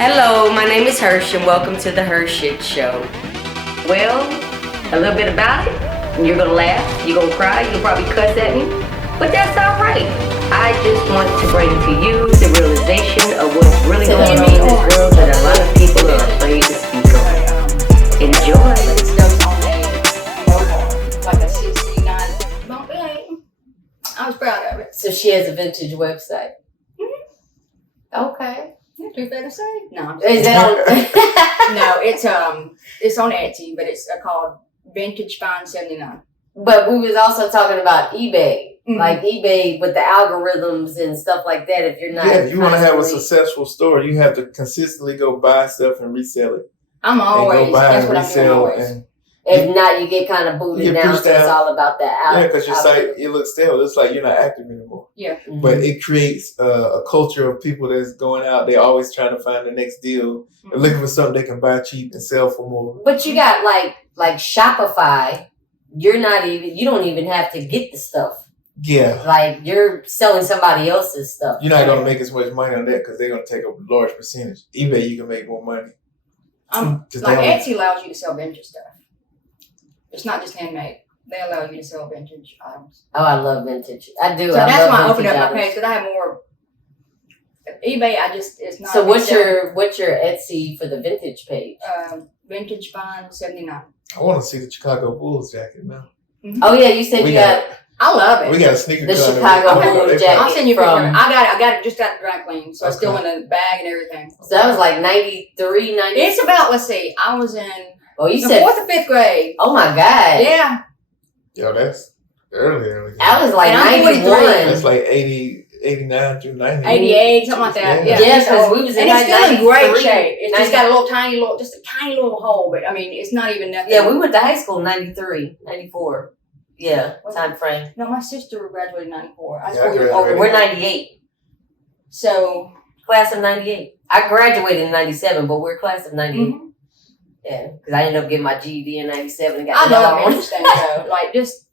Hello, my name is HERshyt and welcome to the HERshyt Show. Well, a little bit about it. You're gonna laugh, you're gonna cry, you'll probably cuss at me, but that's alright. I just want to bring to you the realization of what's really going on in this world that a lot of people are afraid to speak on. Enjoy. Like a 69. I was proud of it. So she has a vintage website. Mm-hmm. Okay. Too fair to say? No. Is that on? No, it's on Etsy, but it's called Vintage79. But we was also talking about eBay. Mm-hmm. Like eBay with the algorithms and stuff like that. If you're not, if you want to have a successful store, you have to consistently go buy stuff and resell it. I'm always. And go buy That's and what I'm doing resell always. if not, you get kind of booted down. So it's all about that. Yeah, because your site, it looks stale. It's like you're not active anymore. Yeah. Mm-hmm. But it creates a culture of people that's going out. They're always trying to find the next deal. Mm-hmm. They're looking for something they can buy cheap and sell for more. But you got like Shopify. You don't even have to get the stuff. Yeah. Like you're selling somebody else's stuff. You're not going to make as much money on that because they're going to take a large percentage. eBay, you can make more money. Like Etsy allows you to sell vintage stuff. It's not just handmade. They allow you to sell vintage items. Oh, I love vintage. I do. So that's why I opened up my items. page because I have more. eBay, it's not. So what's your Etsy for the vintage page? Vintage79. I want to see the Chicago Bulls jacket now. Mm-hmm. Oh yeah, you said you got. I love it. We got a sneaker. The cut Chicago over there. Bulls jacket. I'll send you a from- picture. I got it. Just got it dry cleaned, so it's still in a bag and everything. So that was like 93, 90. It's about. Let's see. I was in you the said 4th or 5th grade. Oh my God. Yeah. Yo, that's early. I was like And I'm 91. 43. That's like 89 through 90. 88, something like that. Yeah. Yes, because we was in And it's still in great 93, shape. It's just 90. got just a tiny little hole. But I mean, it's not even nothing. Yeah, we went to high school 93, 94. Yeah, time frame. No, my sister graduated in 94. I was Yeah, I 4 years graduated. older. We're 98. So. Class of 98. I graduated in 97, but we're class of 98. Mm-hmm. Yeah, because I ended up getting my GED in 97 and I got love it. vintage things though. Like just.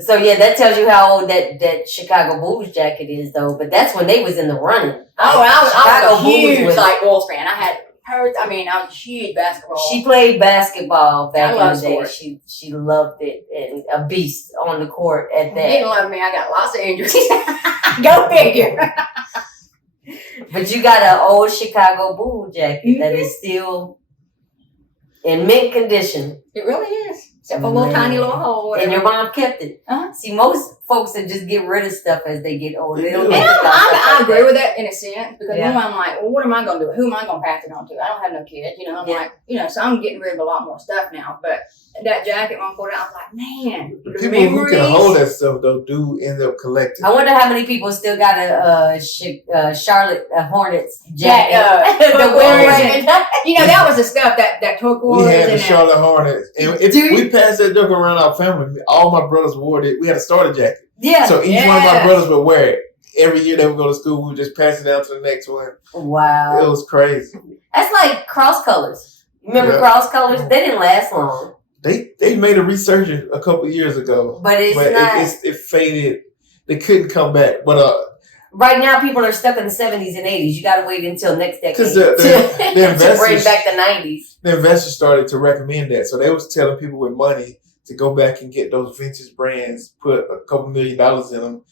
So yeah, that tells you how old that Chicago Bulls jacket is, though. But that's when they was in the running. Oh, I was a huge was- like Bulls fan. I had her. I mean, I was a huge basketball. She played basketball back in the day. sports. She loved it and a beast on the court at She that. didn't love me. I got lots of injuries. Go figure. But you got an old Chicago Bull jacket that is still in mint condition. It really is. Except for a little tiny little hole. And your mom kept it. Uh-huh. See, most folks that just get rid of stuff as they get older. They don't And think about stuff I like agree that. with that in a sense because Yeah. now I'm like, well, what am I going to do? Who am I going to pass it on to? I don't have no kids, I'm like, so I'm getting rid of a lot more stuff now. But that jacket, when I pulled it out, I was like, man, the People who memories. can hold that stuff though do end up collecting. I wonder how many people still got a Charlotte Hornets jacket. The wearing- that was the stuff that turquoise. We had the and Charlotte Hornets, and we passed that joke around our family. All my brothers wore it. We had a starter jacket, Yeah. so each one of my brothers would wear it. Every year they would go to school, we would just pass it down to the next one. Wow. It was crazy. That's like cross colors. Remember Yeah. cross colors? They didn't last long. They made a resurgence a couple years ago, But it's not. it faded. They couldn't come back, but Right now, people are stuck in the 70s and 80s. You got to wait until next decade 'Cause to bring investors- back the 90s. the investors started to recommend that. So they was telling people with money to go back and get those vintage brands, put a couple $1 million in them.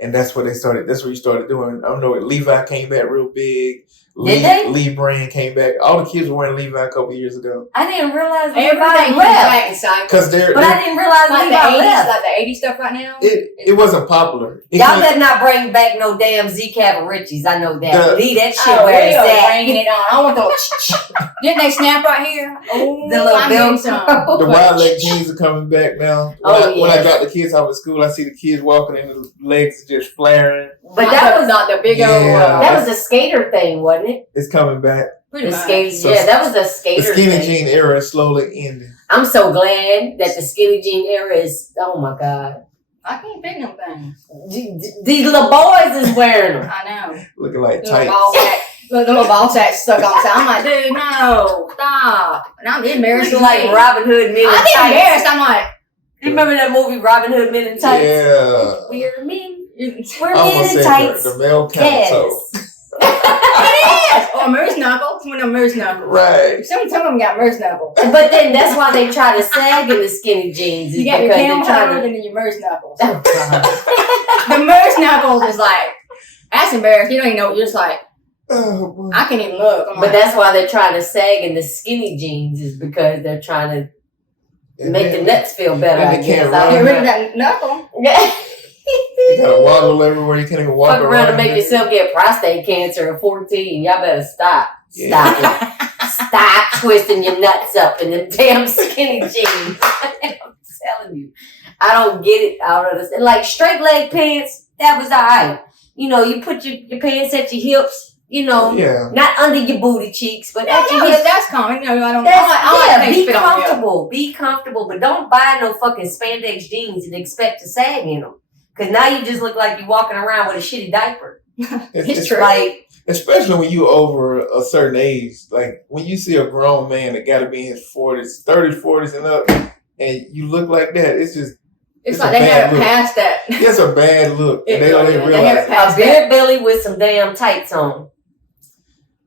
And that's what they started. That's what you started doing. I don't know. Levi came back real big. Did they? Lee brand came back. All the kids were wearing Levi a couple years ago. I didn't realize everything Levi came left. back inside. Because But I didn't realize Like Levi the 80s, left. like the 80s stuff right now. it wasn't popular. Y'all better not bring back no damn Z Cavalicis. I know that. Leave that shit Oh, where we it's are at. bringing it on. I want those. Didn't they snap right here? Oh, The little I'm getting some. Velcro. The wide leg jeans are coming back now. When I drop the kids off at school, I see the kids walking and the legs just flaring. But that was not the big old. Yeah. that was a skater thing, wasn't it? It's coming back. Pretty The much. skate, So yeah, that was the The skater skinny thing. jean era is slowly ending. I'm so glad that the skinny jean era is. Oh my god, I can't fit them things. these little boys is wearing them. I know. Looking like The little tights. ball sack. The little ball sack stuck on the side. I'm like, dude, no, stop. And I'm embarrassed. Looking like Robin Hood Men in I'm Tights. embarrassed. I'm like, You remember that movie Robin Hood Men in Tights? Yeah. We're men. it We're I almost men in said tights. the male Yes. council. is. Or moose knuckles when them moose knuckles. Right. Some of them got moose knuckles. But then that's why they try to sag in the skinny jeans. Is You got your because camel they're trying toes to. and then your moose knuckles. Oh, God. The moose knuckles is like, that's embarrassing. You don't even know. You're just like, Oh, boy. I can't even look. I'm But like, that's why they're trying to sag in the skinny jeans is because they're trying to And make then the nuts feel better. and I they guess. can't I get don't rid of know. that knuckle. You gotta waddle everywhere. You can't even walk Fuck around and make there. yourself get prostate cancer at 14. Y'all better stop. Yeah. Stop it. Stop twisting your nuts up in them damn skinny jeans. I'm telling you. I don't get it out of this. And like straight leg pants, that was alright. You know, you put your pants at your hips, you know, Yeah. not under your booty cheeks, but Yeah, at your hips. that's common. No, I don't. That's, I like be things fit on you. comfortable. Be comfortable, but don't buy no fucking spandex jeans and expect to sag in them. Because now you just look like you're walking around with a shitty diaper. It's true. Like, Especially when you over a certain age. Like when you see a grown man that gotta be in his 40s, 30s, 40s and up, and you look like that, it's just It's it's like a they bad haven't look. passed that. it's a bad look. And they don't even They realize haven't it. a passed beer belly with some damn tights on.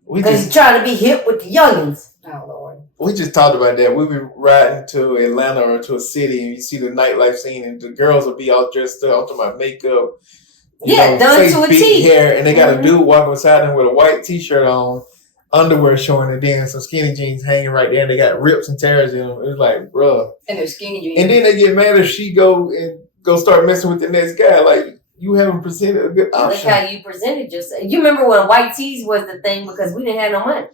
We Because just he's trying to be hip with the youngins. Oh Lord. we just talked about that. We be riding to Atlanta or to a city and you see the nightlife scene and the girls will be all dressed up, talking about makeup. Done face to a beat T. hair, and they got Mhm. a dude walking beside them with a white t-shirt on, underwear showing, and then some skinny jeans hanging right there, and they got rips and tears in them. It's like, bruh. And they're skinny jeans. And then they get mad if she go start messing with the next guy. Like, you haven't presented a good Look option. how you presented yourself. You remember when white tees was the thing because we didn't have no money.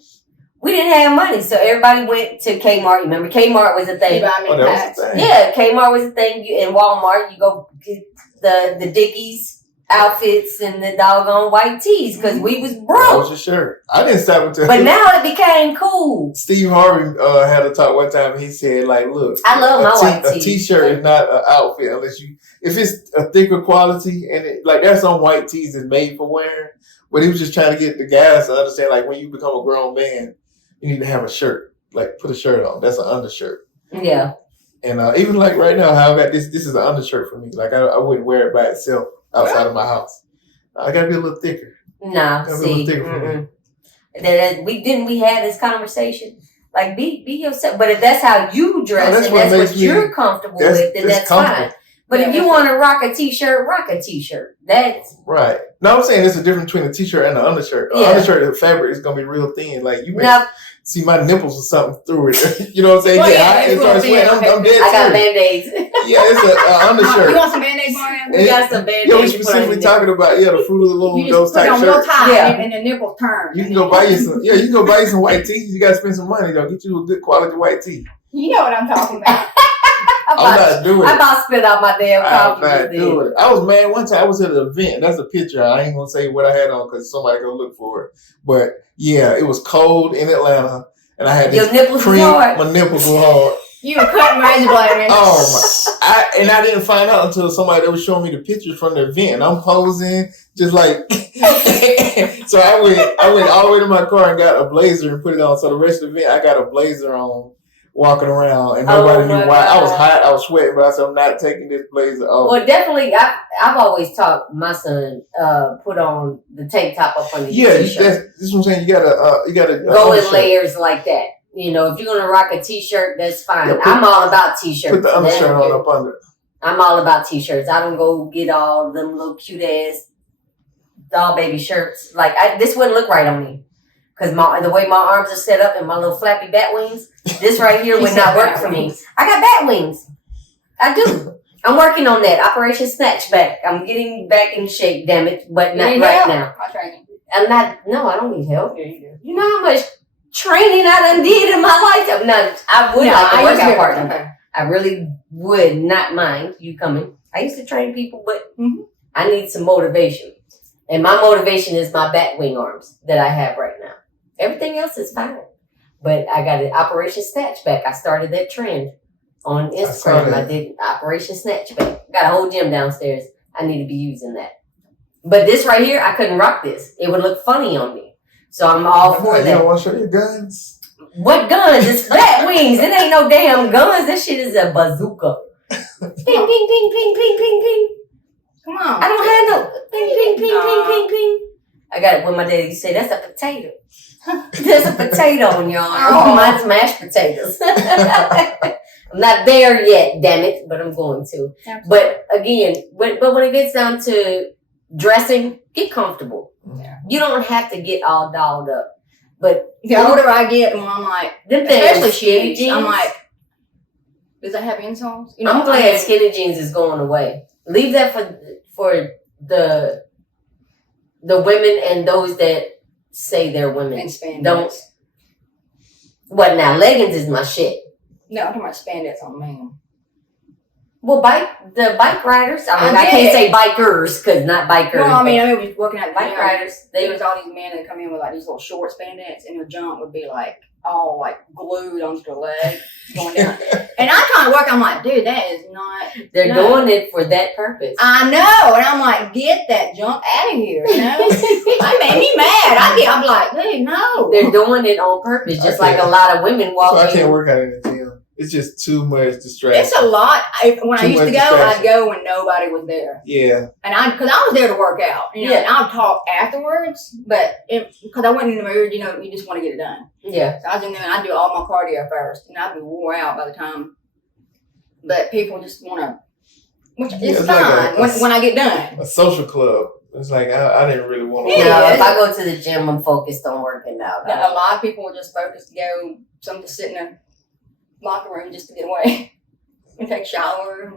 We didn't have money, so everybody went to Kmart. Remember, Kmart was a You thing. buy me Oh, that packs. was the thing. Yeah, Kmart was a thing. In Walmart, you go get the Dickies outfits and the doggone white tees because we was That broke. was your shirt. I didn't stop until But now it became cool. Steve Harvey had a talk one time. He said, like, look, I love my white a tees. t-shirt is not an outfit unless if it's a thicker quality and there's some white tees that's made for wearing. But he was just trying to get the guys to understand, like, when you become a grown man, you need to have a shirt. Like, put a shirt on. That's an undershirt. Yeah. And even like right now, how I got this is an undershirt for me. Like, I wouldn't wear it by itself outside of my house. I gotta be a little thicker. Nah, Gotta be a see. little thicker for me. We had this conversation. Like, be yourself. But if that's how you dress that's and what that's makes what me- you're comfortable with, then that's comfortable. fine. But Yeah, if you that's want to rock a t-shirt, rock a t-shirt. That's Right. No, I'm saying there's a difference between a t-shirt and an undershirt. An Yeah. undershirt, the fabric is gonna be real thin. Like, you may now. see my nipples or something through it. You know what I'm saying? Well, yeah, yeah, I it's start real sweating. thin. I'm dead I got serious. band-aids. Yeah, it's an undershirt. You want some band-aids, Mario? We got some band-aids. Yeah, we to put on specifically your talking about the Fruit of the Loom, You those just put it type on real shirts. tight Yeah. and the nipples turn. You can go buy you some. Yeah, you can go buy you some white tees. You gotta spend some money though. Get you a good quality white tee. You know what I'm talking about. I'm not doing I it. about spit out my damn I'm coffee. not doing it. I was mad one time. I was at an event. That's a picture. I ain't gonna say what I had on because somebody go look for it. But yeah, it was cold in Atlanta, and I had Your this nipples cream. was hard. My nipples were hard. You were cutting razor blade, man. Oh my! I didn't find out until somebody that was showing me the pictures from the event. And I'm posing just like. So I went all the way to my car and got a blazer and put it on. So the rest of the event, I got a blazer on, walking around, and nobody Oh knew my why. I was God. hot, I was sweating, but I said I'm not taking this blazer off. Well, definitely, I've always taught my son put on the tank top up under Yeah, your t-shirt. that's what I'm saying. You gotta Go in undershirt. layers like that. You know, if you're gonna rock a t-shirt, that's fine. Yeah, I'm all about t-shirts. Put the undershirt That's on good. up under. I'm all about t-shirts. I don't go get all them little cute ass doll baby shirts. Like this wouldn't look right on me because the way my arms are set up and my little flappy bat wings. This right here would not work for me. I got bat wings. I do. I'm working on that. Operation Snatchback. I'm getting back in shape, damn it, but not You need right help? now. I'll train you. I'm not. No, I don't need help. Yeah, you do. You know how much training I done did in my lifetime. No, I would like a used to workout be- partner. okay. I really would not mind you coming. I used to train people, but I need some motivation. And my motivation is my bat wing arms that I have right now. Everything else is fine. But I got an Operation Snatchback. I started that trend on Instagram. I did Operation Snatchback. Got a whole gym downstairs. I need to be using that. But this right here, I couldn't rock this. It would look funny on me. So I'm all for You that. don't want to show your guns? What guns? It's bat wings. It ain't no damn guns. That shit is a bazooka. Ping, ping, ping, ping, ping, ping, ping. Come on. I don't have no ping, ping, ping, ping, ping, ping. I got it when my daddy used to say, that's a potato. There's a potato on your arm. Oh, mine's mashed potatoes. I'm not there yet, damn it, but I'm going to. Absolutely. But again, but when it gets down to dressing, get comfortable. Yeah. You don't have to get all dolled up. But the older I get, the more I'm like, especially skinny jeans, I'm like, does that have insoles? You know, I'm glad skinny jeans is going away. Leave that for the women and those that say they're women. And spandex. Don't. What now? Leggings is my shit. No, I'm talking about spandex on men. Well, the bike riders. I mean, I can't say bikers because not bikers. Well, I mean, we're working at the bike riders. There was all these men that come in with like these little short spandex, and their junk would be like all like glued onto their leg going down. And I'm trying to work. I'm like, dude, that is not. They're doing it for that purpose. I know, and I'm like, get that junk out of here. You know, that made me mad. I'm like, dude, no. They're doing it on purpose, just like a lot of women walking. So I can't work out in the gym. It's just too much distraction. It's a lot. When I used to go, I'd go when nobody was there. Yeah. And because I was there to work out. You know, and I would talk afterwards, but because I went in the mood, you know, you just want to get it done. Yeah. So I was in there and I'd do all my cardio first, and I'd be wore out by the time. But people just want to, which is fine like when I get done. A social club. It's like I didn't really want to. Yeah, if I go to the gym, I'm focused on working out. A lot of people are just focused to go. Some to sit in a locker room just to get away and take a shower.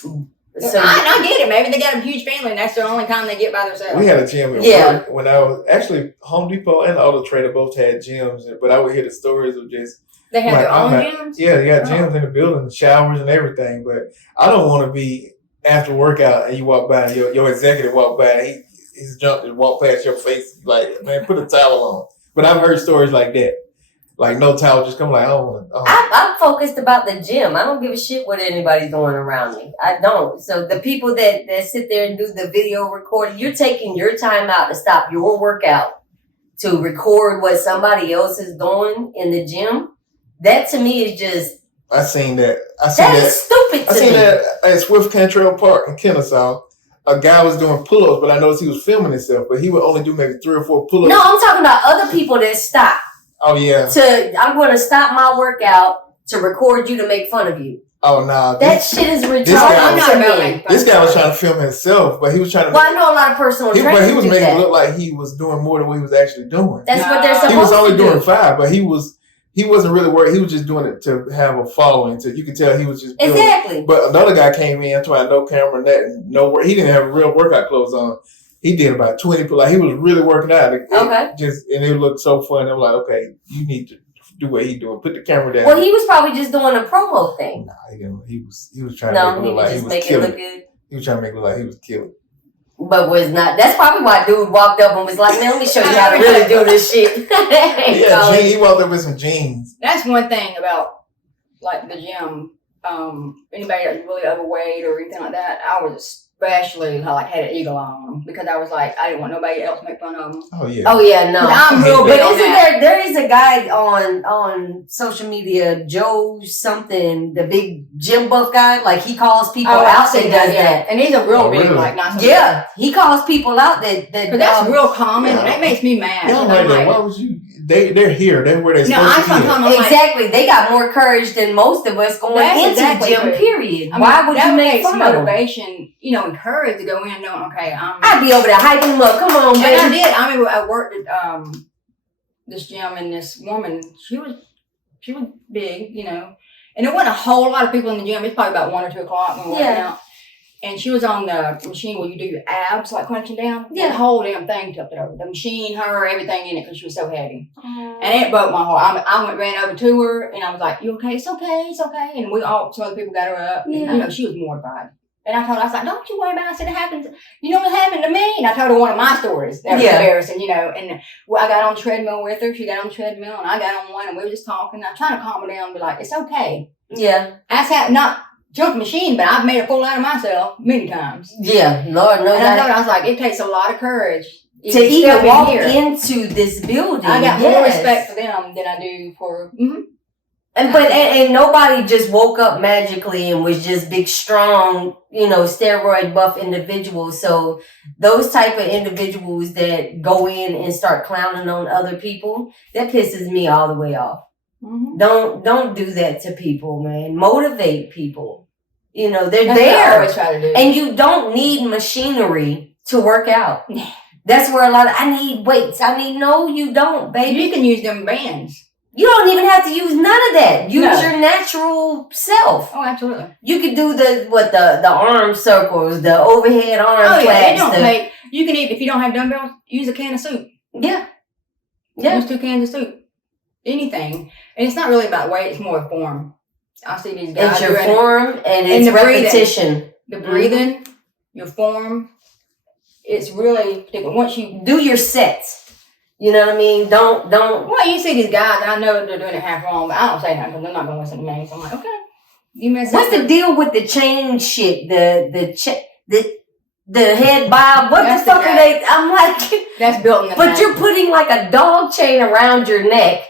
So I get it. Maybe they got a huge family and that's the only time they get by themselves. We had a gym at work when I was actually Home Depot and Auto Trader both had gyms, but I would hear the stories of just they had their own gyms. Yeah, they got gyms in the building, showers and everything. But I don't want to be after workout and you walk by and your executive walk by and he's jumped and walked past your face like, man, put a towel on. But I've heard stories like that. Like no towel, just come like, I don't want to. I'm focused about the gym. I don't give a shit what anybody's doing around me. I don't. So the people that sit there and do the video recording, you're taking your time out to stop your workout to record what somebody else is doing in the gym. That to me is just. I seen that. That is stupid to me. I seen that at Swift Cantrell Park in Kennesaw. A guy was doing pull-ups, but I noticed he was filming himself, but he would only do maybe 3 or 4 pull-ups. No, I'm talking about other people that stop. Oh, yeah. I'm going to stop my workout to record you to make fun of you. Oh, nah. That shit is retarded. This guy was trying to film himself, but he was trying to... Well, I know a lot of personal trainers. But he was making it look like he was doing more than what he was actually doing. That's what they're supposed to do. He was only doing 5, but he wasn't really worried. He was just doing it to have a following. You could tell he was just building. Exactly. But another guy came in, trying no camera and that, he didn't have real workout clothes on. He did about 20, like he was really working out. And it looked so fun. I'm like, okay, you need to do what he's doing. Put the camera down. Well, he was probably just doing a promo thing. Nah, he didn't. He was trying to make it look like he was killing. Look good. He was trying to make it look like he was killing. But was not. That's probably why dude walked up and was like, man, let me show you how to really do this shit. He walked up with some jeans. That's one thing about like the gym. Anybody that's really overweight or anything like that, I was especially like had an eagle eye on them because I was like, I didn't want nobody else to make fun of them. Oh yeah. Oh yeah, no. I'm real big on that. There is a guy on social media, Joe something, the big gym buff guy. Like he calls people out and does that, and he's a real big like not. Yeah, he calls people out that. But that's real common, and that makes me mad. Why would you? They're here. They're where they're supposed to be. Exactly. They got more courage than most of us going into the gym. Period. I mean, why would you make fun of motivation? You know, encourage to go in knowing, okay, I'd be over there hyping them up. Come on, baby. And I did. I mean, I worked at this gym, and this woman, she was big, you know, and there wasn't a whole lot of people in the gym. It's probably about 1 or 2 o'clock when we were working out. And she was on the machine where you do your abs, like crunching down. Yeah. The whole damn thing tipped over. The machine, her, everything in it, because she was so heavy. And it broke my heart. I ran over to her, and I was like, you okay? It's okay. It's okay. And some other people got her up. Yeah. And, you know, she was mortified. And I told her, I was like, don't you worry about it. I said, it happens. You know what happened to me? And I told her one of my stories. That was embarrassing, you know. And I got on the treadmill with her. She got on the treadmill, and I got on one, and we were just talking. I was trying to calm her down and be like, it's okay. Yeah. That's not junk machine, but I've made a fool out of myself many times. Yeah, Lord knows. And I was like, it takes a lot of courage to even walk into this building. I got more respect for them than I do for. And nobody just woke up magically and was just big, strong, steroid buff individuals. So those type of individuals that go in and start clowning on other people, that pisses me all the way off. Mm-hmm. Don't do that to people, man. Motivate people. They're That's there. what I always try to do. And you don't need machinery to work out. That's where I need weights. No, you don't, baby. You can use them bands. You don't even have to use none of that. Use your natural self. Oh, absolutely. You could do the arm circles, the overhead arm claps. You can if you don't have dumbbells, use a can of soup. Yeah. Use 2 cans of soup. Anything. And it's not really about weight, it's more form. I see these guys. It's your form and it's repetition. The breathing, your form. It's really particular. Once you do your sets. You know what I mean? Don't. Well, you see these guys, and I know they're doing it half wrong, but I don't say nothing because they're not going to listen to me. So I'm like, okay, you mess up. What's the deal with the chain shit? The head bob. What the fuck are they? I'm like, that's built in the. But you're putting like a dog chain around your neck,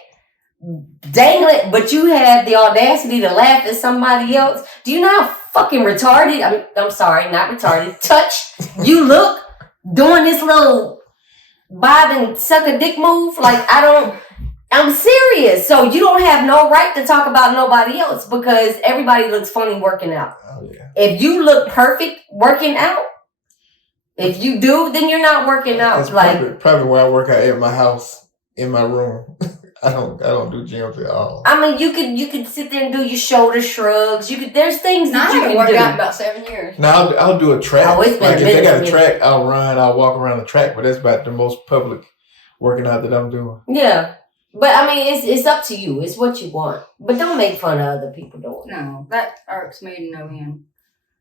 dangling. But you have the audacity to laugh at somebody else. Do you know how fucking retarded? I'm sorry, not retarded. Touch. You look doing this little bob and suck a dick move. Like, I'm serious. So you don't have no right to talk about nobody else because everybody looks funny working out. Oh, yeah. If you look perfect working out, if you do, then you're not working out. That's probably where I work out at my house, in my room. I don't do gyms at all. I mean, you could sit there and do your shoulder shrugs. There's things that you can do. I haven't worked out in about 7 years. Now I'll do a track. Oh, it's been like if they got a track, I'll run. I'll walk around the track. But that's about the most public working out that I'm doing. Yeah, but I mean, it's up to you. It's what you want. But don't make fun of other people doing it. No, that irks me to no end.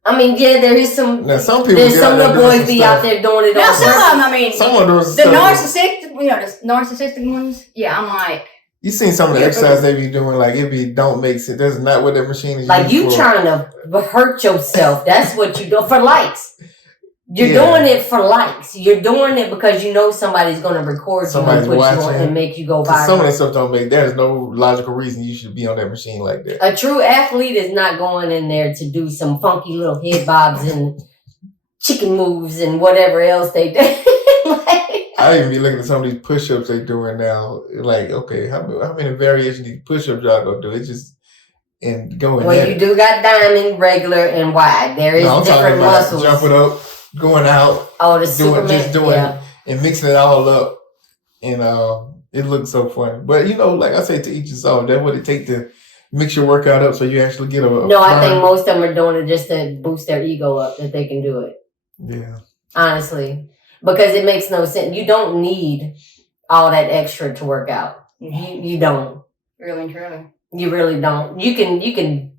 I mean, yeah, there is some. Now, some people. There's some little boys be out there doing it. Now, some of them, I mean, someone does the narcissistic, the narcissistic ones. Yeah, I'm like. You seen some of the exercise they be doing, like don't make sense. That's not what that machine is. Like you trying to hurt yourself. That's what you do for likes. You're doing it for likes. You're doing it because you know somebody's going to record you and put you on and make you go viral. Some of that stuff don't make. There's no logical reason you should be on that machine like that. A true athlete is not going in there to do some funky little head bobs and chicken moves and whatever else they do. I even be looking at some of these push-ups they doing now. Like, okay, how many variations of these push-ups y'all gonna do? It's just and going. Well, you do got diamond, regular, and wide. There is different muscles. Jumping up, going out. Oh, the Superman, and mixing it all up, and it looks so funny. But like I say, to each his own. That's what it takes to mix your workout up so you actually get a. No, I think most of them are doing it just to boost their ego up that they can do it. Yeah. Honestly. Because it makes no sense. You don't need all that extra to work out. You don't. Really and truly. You really don't. You can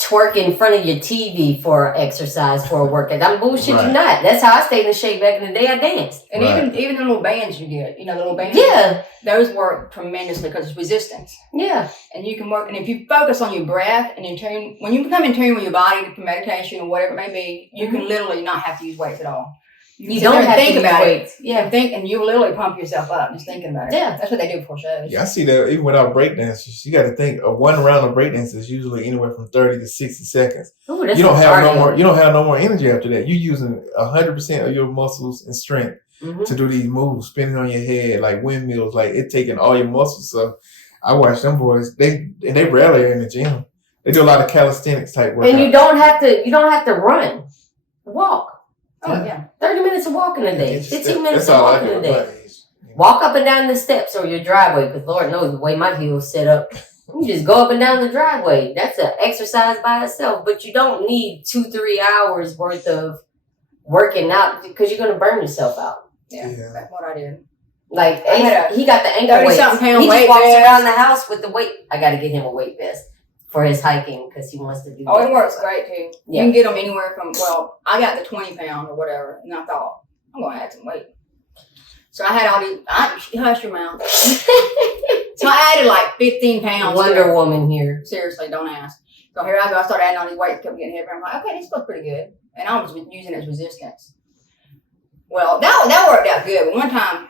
twerk in front of your TV for exercise, for a workout. I'm bullshit you not. That's how I stayed in shape back in the day. I danced. And even the little bands you get, the little bands. Yeah. Those work tremendously because it's resistance. Yeah. And you can work, and if you focus on your breath and when you become in tune with your body for meditation or whatever it may be, you can literally not have to use weights at all. You don't have to think about it. Yeah, think, and you literally pump yourself up just thinking about it. Yeah, that's what they do before shows. Yeah, I see that even without breakdancers. You got to think one round of breakdance is usually anywhere from 30 to 60 seconds. Ooh, you don't have no more. You don't have no more energy after that. You're using 100% of your muscles and strength to do these moves, spinning on your head like windmills. Like it taking all your muscles. So I watch them boys. They rarely are in the gym. They do a lot of calisthenics type work. And you don't have to run. Walk. Oh, yeah. 30 minutes of walking a day. 15 minutes of walking a day. Walk up and down the steps or your driveway, because Lord knows the way my heels set up. You just go up and down the driveway. That's an exercise by itself. But you don't need 2-3 hours worth of working out because you're going to burn yourself out. Yeah, that's what I did. Like, he got the ankle weights. He just walks around the house with the weight. I got to get him a weight vest for his hiking because he wants to do that. Oh, it works great too. Yeah. You can get them anywhere from, I got the 20 pound or whatever, and I thought, I'm going to add some weight. So I had all these, hush your mouth. So I added like 15 pounds. Wonder Woman here. Seriously, don't ask. So here I go, I started adding all these weights, kept getting heavier. I'm like, okay, this feels pretty good. And I was using it as resistance. Well, that worked out good. But one time,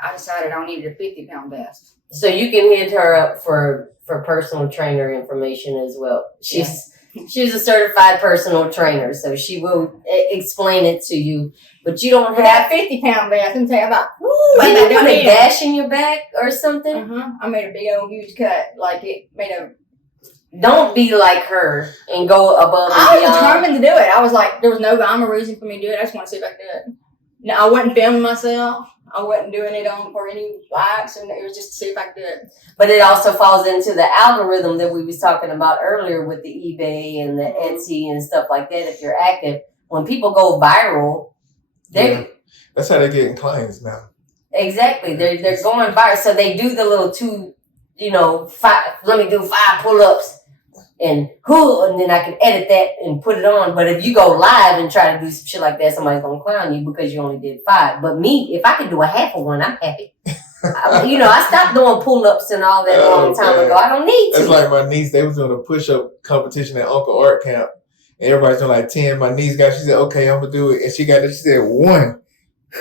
I decided I needed a 50-pound vest. So you can hit her up for personal trainer information as well. She's a certified personal trainer, so she will explain it to you. But you don't have that 50-pound vest. Let me tell you about. Did you put a dash in your back or something? I made a big old huge cut. Like it made a. Don't be like her and go above and I was beyond. determined to do it. I was like, there was no rhyme or reason for me to do it. I just want to see if I could do it. No, I wasn't filming myself. I wasn't doing it for any likes, and it was just to see if I could do it. But it also falls into the algorithm that we was talking about earlier with the eBay and the Etsy and stuff like that. If you're active, when people go viral, that's how they're getting clients now. Exactly, they're going viral. So they do the little 2, 5. Let me do 5 pull-ups. And then I can edit that and put it on. But if you go live and try to do some shit like that, somebody's gonna clown you because you only did 5. But me, if I can do a half of one, I'm happy. I stopped doing pull-ups and all that a long time ago. I don't need to. It's like my niece, they was doing a push-up competition at Uncle Art Camp. And everybody's doing like 10. My niece she said, okay, I'm gonna do it. And she said 1.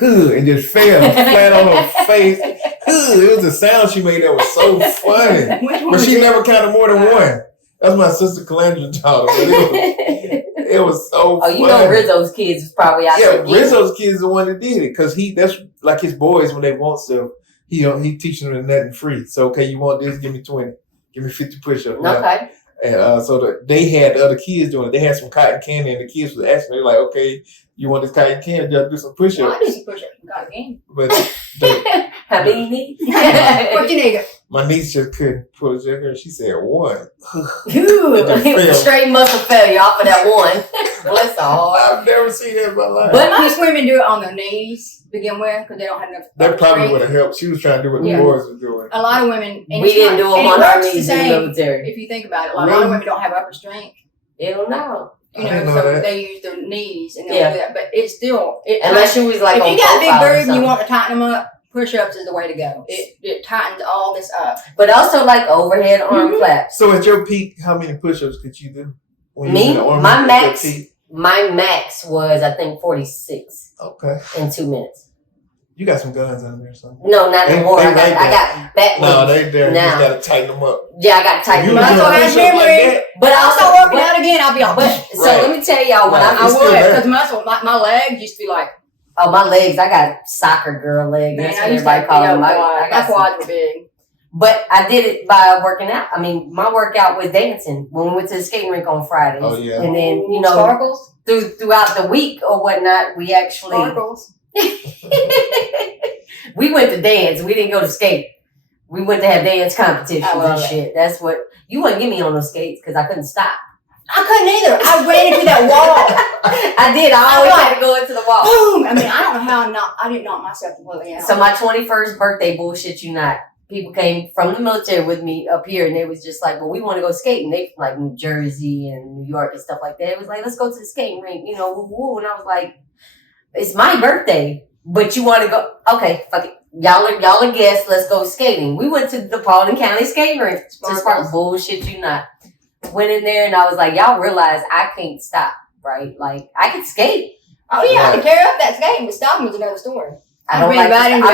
And just fell flat on her face. It was a sound she made that was so funny. But she never counted more than 1. That's my sister Calandra taught her. It was so funny. Rizzo's kids was probably out there. Yeah, Rizzo's kids is the one that did it. Because that's like his boys when they want stuff. He teaching them nothing free. So, okay, you want this? Give me 20. Give me 50 push-ups. Okay. And so they had the other kids doing it. They had some cotton candy and the kids was asking. They were like, okay, you want this cotton candy? Just do some push-ups. Well, I do some push-ups from cotton candy. But how many you need? What you need? My niece just couldn't pull it together. She said 1. Straight muscle failure off of that 1. Bless her heart. I've never seen that in my life. But most women do it on their knees to begin with because they don't have enough. That probably would have helped. She was trying to do what the boys were doing. A lot of women. And we didn't do them on our knees in the military. If you think about it, a lot of women don't have upper strength. Hell no. So they use their knees and they'll do that. But it's still. Unless you was like, if you got big boobs and you want to tighten them up, push-ups is the way to go. It tightens all this up. But also like overhead arm flaps. So at your peak, how many push-ups could you do? My max was I think 46. Okay. In 2 minutes. You got some guns under there or something? No, not anymore. I got back. No, they there. You just gotta tighten them up. Yeah, I gotta tighten them up. But I'll start working out again. I'll be all. So let me tell y'all when I would because my legs used to be like. Oh, my legs! I got soccer girl legs. That's what everybody calls them. My quads were big. But I did it by working out. I mean, my workout was dancing when we went to the skating rink on Fridays. Oh yeah. And then sparkles throughout the week or whatnot, we actually sparkles. We went to dance. We didn't go to skate. We went to have dance competitions and shit. That's what you wouldn't get me on those skates because I couldn't stop. I couldn't either. I ran into that wall. I did. I always had to go into the wall. Boom! I mean, I don't know how I didn't knock myself completely out. So my 21st birthday, bullshit you not. People came from the military with me up here, and they was just like, "Well, we want to go skating." They from like New Jersey and New York and stuff like that. It was like, "Let's go to the skating rink," woo. And I was like, "It's my birthday, but you want to go? Okay, fuck it. Y'all are guests. Let's go skating." We went to the Paulding County skating rink. Just for bullshit you not. Went in there and I was like, y'all realize I can't stop, right? Like I could skate. Oh yeah, I could carry up that skate, but stopping was another story. I'm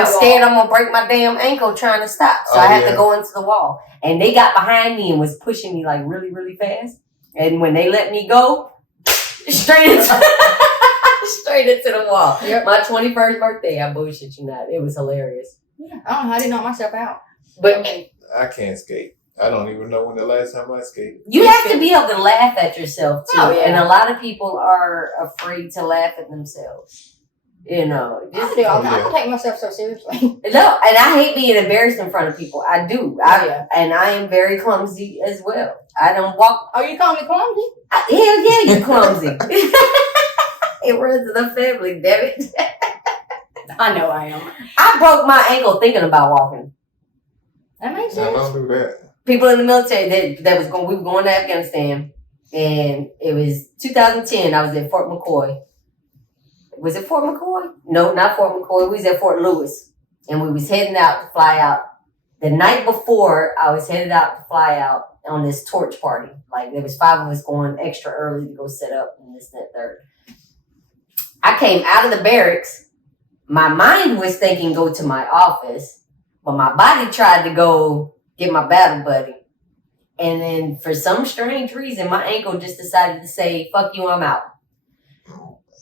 scared I'm gonna break my damn ankle trying to stop. So I had to go into the wall. And they got behind me and was pushing me like really, really fast. And when they let me go, straight into the wall. Yep. My 21st birthday, I bullshit you not. It was hilarious. Yeah, I don't know how to knock myself out. But I can't skate. I don't even know when the last time I skated. You have to be able to laugh at yourself too. Oh, yeah. And a lot of people are afraid to laugh at themselves. I don't take myself so seriously. No, and I hate being embarrassed in front of people. I do. And I am very clumsy as well. I don't walk. Oh, you call me clumsy? Hell yeah, you clumsy. It runs in the family, damn it. I know I am. I broke my ankle thinking about walking. That makes sense. I don't do that. People in the military we were going to Afghanistan, and it was 2010. I was at Fort McCoy. Was it Fort McCoy? No, not Fort McCoy. We was at Fort Lewis, and we was heading out to fly out. The night before, I was headed out to fly out on this torch party. Like there was 5 of us going extra early to go set up and this, that, third. I came out of the barracks my mind was thinking go to my office, but my body tried to go get my battle buddy. And then for some strange reason, my ankle just decided to say, fuck you, I'm out.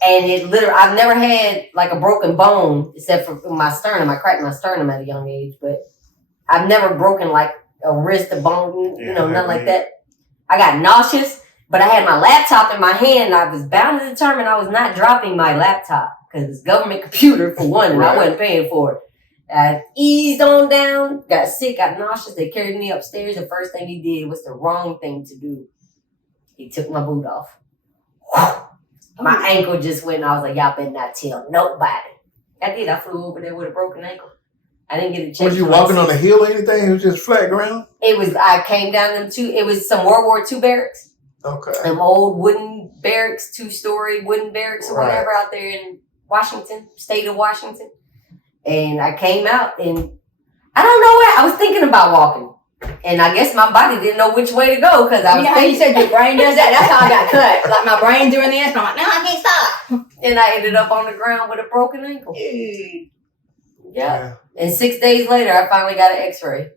And it literally, I've never had like a broken bone except for my sternum. I cracked my sternum at a young age, but I've never broken like a wrist, a bone, nothing like that. I got nauseous, but I had my laptop in my hand and I was bound and determined I was not dropping my laptop because it's government computer for one and I wasn't paying for it. I eased on down, got sick, got nauseous. They carried me upstairs. The first thing he did was the wrong thing to do. He took my boot off. My ankle just went and I was like, y'all better not tell nobody. I did. I flew over there with a broken ankle. I didn't get a chance. Was you walking on a hill or anything? It was just flat ground? I came down them it was some World War II barracks. Okay. Them old wooden barracks, 2-story wooden barracks or whatever out there in Washington, state of Washington. And I came out and I don't know where. I was thinking about walking. And I guess my body didn't know which way to go because I was thinking. You said your brain does that? That's how I got cut. Like my brain doing this, and I'm like, no, I can't stop. And I ended up on the ground with a broken ankle. Yeah. And 6 days later, I finally got an x-ray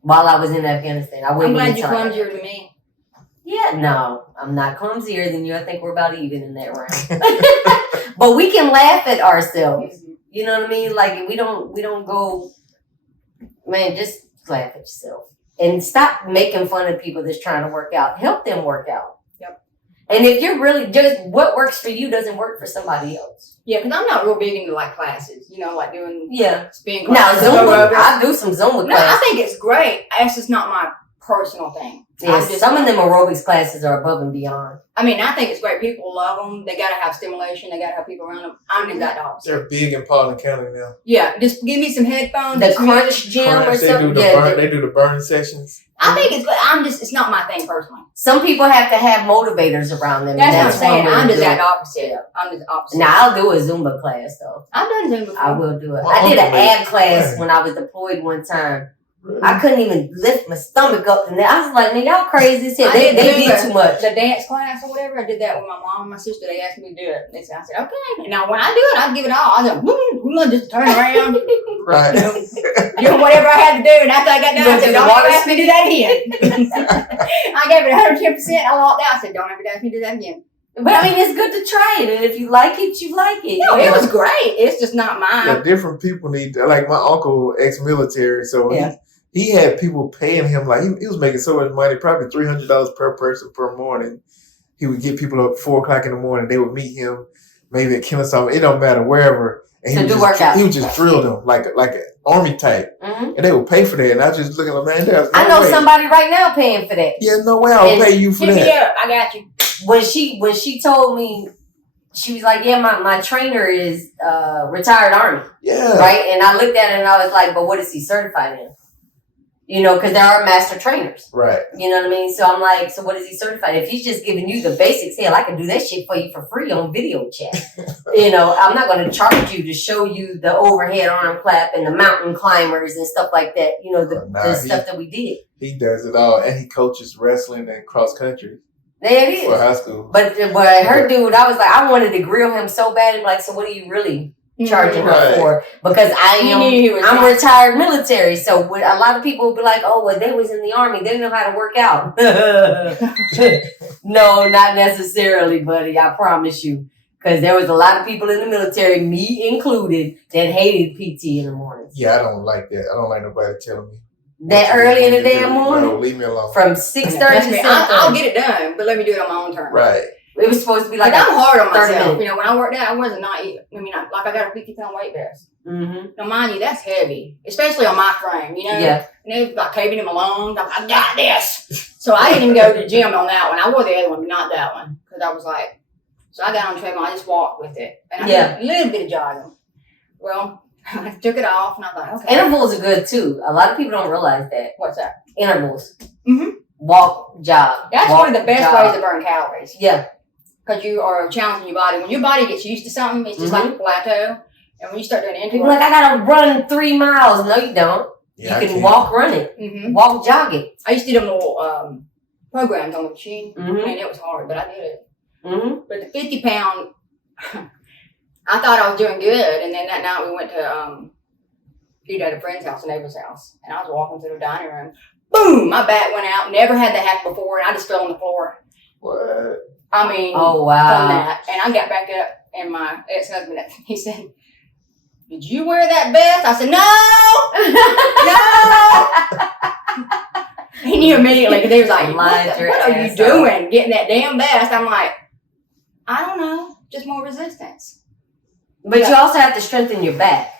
while I was in Afghanistan. I'm glad you're clumsier than me. Yeah, no, I'm not clumsier than you. I think we're about even in that round. But we can laugh at ourselves. You know what I mean? Like we don't go, man, just laugh at yourself. And stop making fun of people that's trying to work out. Help them work out. Yep. And if you're really just what works for you doesn't work for somebody else. Yeah, because I'm not real big into like classes, like doing spin classes. Now Zumba, I do some Zumba classes. No, I think it's great. It's just not my personal thing. Yeah, some of them aerobics classes are above and beyond. I mean, I think it's great. People love them. They got to have stimulation. They got to have people around them. I'm that opposite. They're big in Paulding County now. Yeah, just give me some headphones. The Crunch Gym or something. They do the burn sessions. I think it's good. It's not my thing personally. Some people have to have motivators around them. That's what I'm saying. I'm just that opposite. I'm just opposite. Now, I'll do a Zumba class, though. I've done Zumba before. I will do it. I did an ab class when I was deployed one time. Really? I couldn't even lift my stomach up, and I was like, "Man, y'all crazy as hell. They did too much." The dance class or whatever, I did that with my mom and my sister. They asked me to do it. I said, "Okay." And now when I do it, I give it all. I said, "We're gonna just turn around, right? Do whatever I had to do." And after I got done, I said, "Don't ever ask me to do that again." I gave it 110%. I walked out. I said, "Don't ever ask me to do that again." But I mean, it's good to try it, and if you like it, you like it. No, it was great. It's just not mine. Yeah, different people need. Like my uncle, ex-military, so he had people paying him like he was making so much money, probably $300 per person per morning. He would get people up at 4:00 in the morning. They would meet him maybe at Kennesaw. It don't matter wherever. And he would just drill them like an army type, and they would pay for that. And I was just looking like, man, I know somebody right now paying for that. Yeah, no way I'll pay you for that. Yeah, I got you. When she told me, she was like, yeah, my trainer is retired Army. Yeah. Right? And I looked at it and I was like, but what is he certified in? Because there are master trainers. Right. You know what I mean? So I'm like, so what is he certified? If he's just giving you the basics, hell, I can do that shit for you for free on video chat. I'm not going to charge you to show you the overhead arm clap and the mountain climbers and stuff like that. The stuff that we did. He does it all. And he coaches wrestling and cross country. There it is. For high school. But her dude, I was like, I wanted to grill him so bad. And like, so what are you really charging her for? Because I'm retired military. So a lot of people will be like, oh, well, they was in the Army. They didn't know how to work out. No, not necessarily, buddy. I promise you. Because there was a lot of people in the military, me included, that hated PT in the mornings. Yeah, I don't like that. I don't like nobody telling me. That early in the damn morning? No, leave me alone. From 6:30 to 7:30. I'll get it done, but let me do it on my own terms. Right. It was supposed to be like I'm hard on myself. Minutes. When I worked out, I wasn't not eating. I got a 50-pound weight vest. Mm-hmm. Now, mind you, that's heavy, especially on my frame, Yeah. And it was like caving in my lungs. I'm like, I got this. So I didn't even go to the gym on that one. I wore the other one, but not that one. Because I was like, so I got on the treadmill. I just walked with it. And I did a little bit of jogging. Well, I took it off and I was like, okay. Intervals are good too. A lot of people don't realize that. What's that? Intervals. Mm-hmm. Walk, jog. That's one of the best ways to burn calories. Yeah. Because you are challenging your body. When your body gets used to something, it's just like a plateau. And when you start doing it, people like, I gotta run 3 miles. No, you don't. Yeah, you can walk, run it. Mm-hmm. Walk, jog it. I used to do them little programs on the machine. Mm-hmm. And it was hard, but I did it. Mm-hmm. But the 50-pound, I thought I was doing good, and then that night we went to eat at a friend's house, a neighbor's house, and I was walking through the dining room. Boom! My back went out. Never had that happen before, and I just fell on the floor. What? I mean, Oh, wow. from that, and I got back up, and my ex-husband, he said, "Did you wear that vest?" I said, "No, no." He knew immediately because he was like, "What are you doing, getting that damn vest?" I'm like, "I don't know, just more resistance." But you also have to strengthen your back.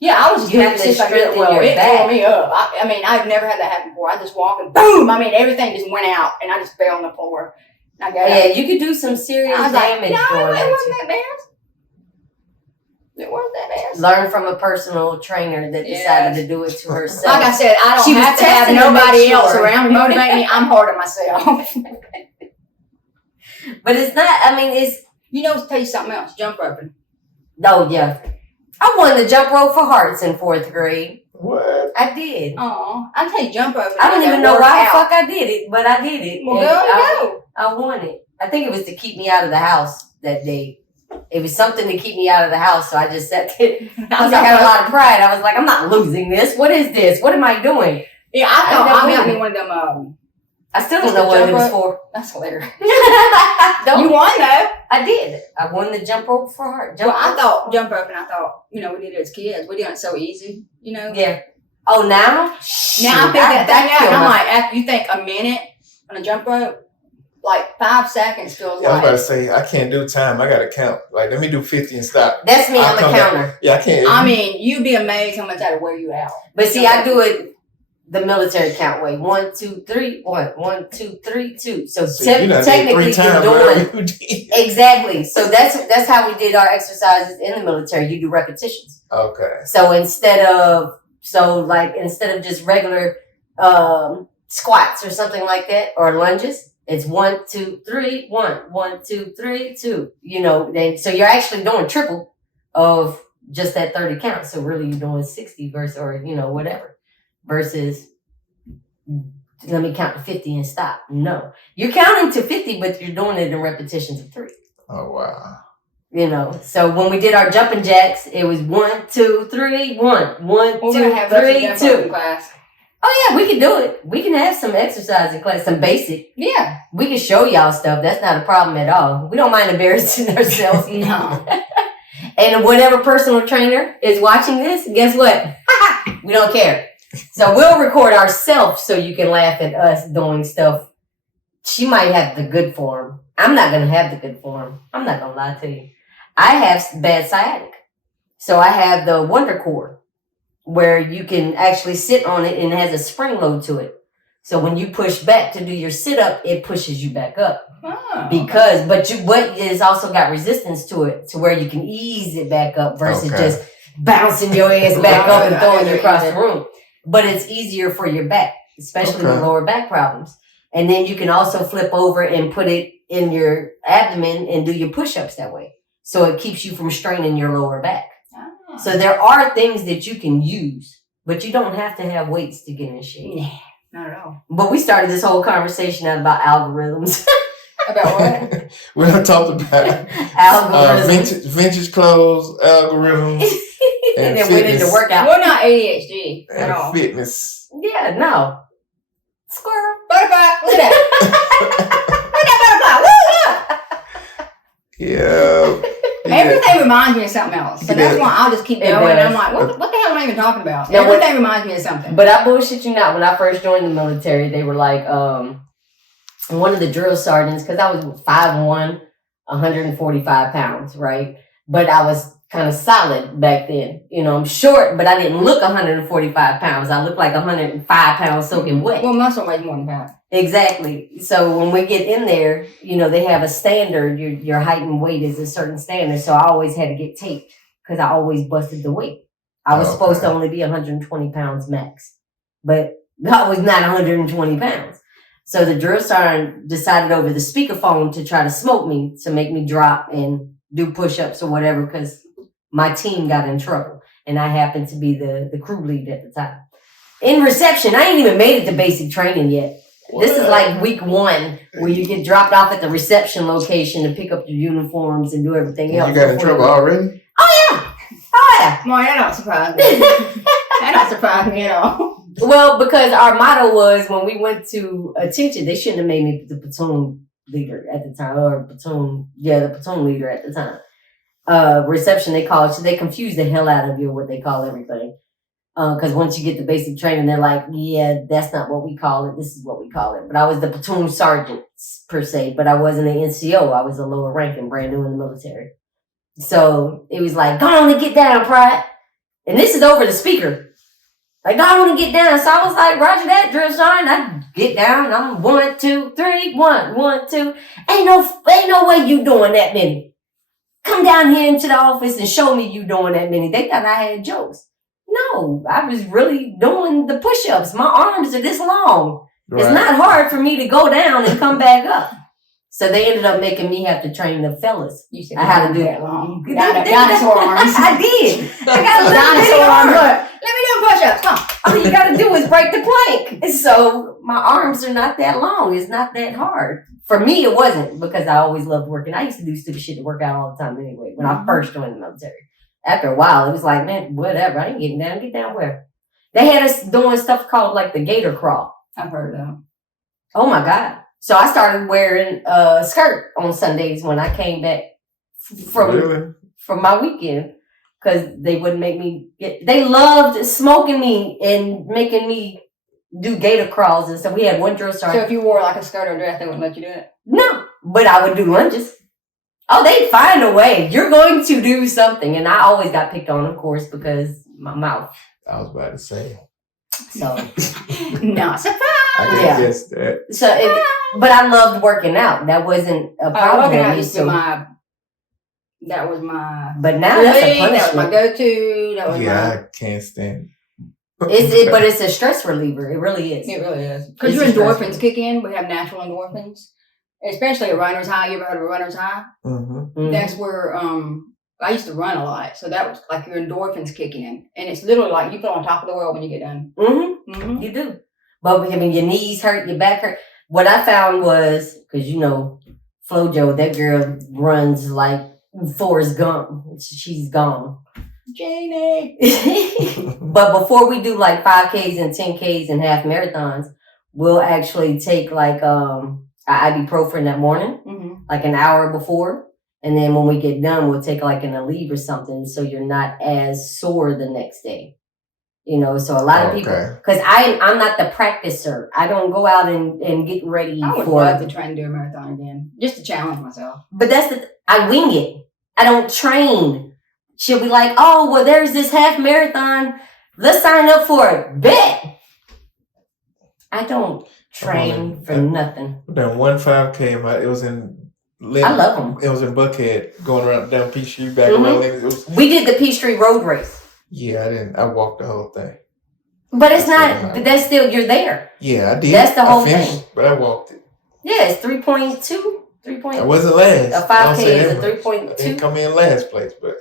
Yeah, I was just doing it since I did it well. It tore me up. I mean, I've never had that happen before. I just walked and boom! I mean, everything just went out, and I just fell on the floor. And I got up. You could do some serious damage. No, doing it that wasn't that bad. It wasn't that bad. Learn from a personal trainer that decided to do it to herself. Like I said, I don't have to have nobody else around me motivate me. I'm hard on myself. But it's not. I mean, it's. You know, tell you something else. Jump roping. Oh yeah, I won the jump rope for hearts in 4th grade. What? I did. Oh, I tell you, jump roping. I don't even know why the fuck I did it, but I did it. Well, go. I won it. I think it was to keep me out of the house that day. It was something to keep me out of the house, so I just sat there. I had a lot of pride. I was like, I'm not losing this. What is this? What am I doing? Yeah, I thought I got me one of them. I still don't know what it was for. That's hilarious. You won though. I did. I won the jump rope for heart. I thought jump rope, and I thought, we did it as kids. We did it so easy, Yeah. Oh, now? Now I pick that thing out, and I'm like, after you think a minute on a jump rope, like 5 seconds feels Yeah, I was like. about to say, I can't do time. I got to count. Like, let me do 50 and stop. That's me. I'm a counter. Yeah, I can't. I mean, you'd be amazed how much that'll wear you out. But see, I do it the military count way. 1, 2, 3, 1, 1, 2, 3, 2. So technically, you're doing exactly. So that's how we did our exercises in the military. You do repetitions. Okay. So instead of just regular squats or something like that, or lunges, it's 1, 2, 3, 1, 1, 2, 3, 2. So you're actually doing triple of just that 30 count. So really, you're doing 60 versus, or whatever. Versus, let me count to 50 and stop. No. You're counting to 50, but you're doing it in repetitions of 3. Oh, wow. So when we did our jumping jacks, it was 1, 2, 3, 1, 1, 2, 3, 2. Class. Oh, yeah, we can do it. We can have some exercise in class, some basic. Yeah. We can show y'all stuff. That's not a problem at all. We don't mind embarrassing ourselves. No. And whatever personal trainer is watching this, guess what? We don't care. So we'll record ourselves so you can laugh at us doing stuff. She might have the good form. I'm not going to have the good form. I'm not going to lie to you. I have bad sciatic. So I have the Wonder Core where you can actually sit on it and it has a spring load to it. So when you push back to do your sit up, it pushes you back up. Oh. But it's also got resistance to it to where you can ease it back up versus just bouncing your ass back up and throwing you across the room. But it's easier for your back, especially with lower back problems. And then you can also flip over and put it in your abdomen and do your push-ups that way. So it keeps you from straining your lower back. Oh. So there are things that you can use, but you don't have to have weights to get in shape. Nah, not at all. But we started this whole conversation out about algorithms. About what? We done talked about algorithms. Vintage clothes, algorithms. And then went into workout. We're not ADHD at all. Fitness. Yeah, no. Squirrel. Butterfly. Look at that. Look at that butterfly. Woo! Yeah. Everything reminds me of something else. So that's why I'll just keep going. And I'm like, what the hell am I even talking about? No, everything reminds me of something. But I bullshit you not. When I first joined the military, they were like, one of the drill sergeants, because I was 5'1", 145 pounds, right? But I was kind of solid back then. I'm short, but I didn't look 145 pounds. I looked like 105 pounds soaking wet. Well, muscle weighs more than that. Exactly. So when we get in there, they have a standard. Your height and weight is a certain standard. So I always had to get taped because I always busted the weight. I was supposed to only be 120 pounds max, but I was not 120 pounds. So the drill sergeant decided over the speakerphone to try to smoke me, to make me drop and do push-ups or whatever, because my team got in trouble. And I happened to be the crew lead at the time. In reception, I ain't even made it to basic training yet. What? This is like week 1, where you get dropped off at the reception location to pick up your uniforms and do everything else. You got in trouble already? Oh yeah. Well, that don't surprise me. That don't surprise me at all. Well, because our motto was when we went to attention, they shouldn't have made me the platoon leader at the time, or the platoon leader at the time. Reception, they call it. So they confuse the hell out of you what they call everything. Because once you get the basic training, they're like, yeah, that's not what we call it. This is what we call it. But I was the platoon sergeant per se, but I wasn't an NCO. I was a lower ranking, brand new in the military. So it was like, go on and get down, Pride. And this is over the speaker. Like, go on and get down. So I was like, roger that, drill sergeant. I get down. I'm 1, 2, 3, 1, 1, 2. Ain't no way you doing that many. Come down here into the office and show me you doing that many. They thought I had jokes. No, I was really doing the push-ups. My arms are this long. Right. It's not hard for me to go down and come back up. So they ended up making me have to train the fellas. You said I had to do that long. Dinosaur arms. I did. I got a dinosaur arms. Let me do push-ups. Come. All you got to do is break the plank. So my arms are not that long. It's not that hard. For me, it wasn't, because I always loved working. I used to do stupid shit to work out all the time anyway when I first joined the military. After a while, it was like, man, whatever. I ain't getting down. Get down where? They had us doing stuff called like the gator crawl. I've heard of that. Oh my God. So I started wearing a skirt on Sundays when I came back from my weekend, because they wouldn't make me they loved smoking me and making me do gator crawls and stuff. We had one drill sergeant. So if you wore like a skirt or dress, they wouldn't let you do it? No, but I would do lunges. Oh, they'd find a way. You're going to do something. And I always got picked on, of course, because my mouth. I was about to say. So. Not surprised. I can guess that. So, but I loved working out. That wasn't a problem. Working out used to be that was my. But now that's a punishment. That was my go-to. That was I can't stand but it's a stress reliever. It really is. It really is. Because your endorphins kick in. We have natural endorphins. Especially a runner's high. You ever heard of a runner's high? Mm-hmm. That's where I used to run a lot. So that was like your endorphins kick in. And it's literally like you feel on top of the world when you get done. Mm-hmm. Mm-hmm. You do. But I mean, your knees hurt, your back hurt. What I found was, because Flojo, that girl runs like Forrest Gump. She's gone. Janie. But before we do like 5Ks and 10Ks and half marathons, we'll actually take like ibuprofen that morning, like an hour before. And then when we get done, we'll take like an Aleve or something so you're not as sore the next day. So a lot of people, because I'm not the practicer. I don't go out and get ready I would love to try and do a marathon again, just to challenge myself. But I wing it. I don't train. She'll be like, oh, well, there's this half marathon. Let's sign up for it. Bet. I don't train for nothing. Done 1 5K. It was in. I love them. It was in Buckhead, going around down Peachtree, back around Leggings. We did the Peachtree Road Race. Yeah, I didn't. I walked the whole thing. But it's not. But that's still, you're there. Yeah, I did. That's the whole thing. But I walked it. Yeah, it's 3.2. I wasn't last. A 5K is a 3.2. I didn't come in last place, but.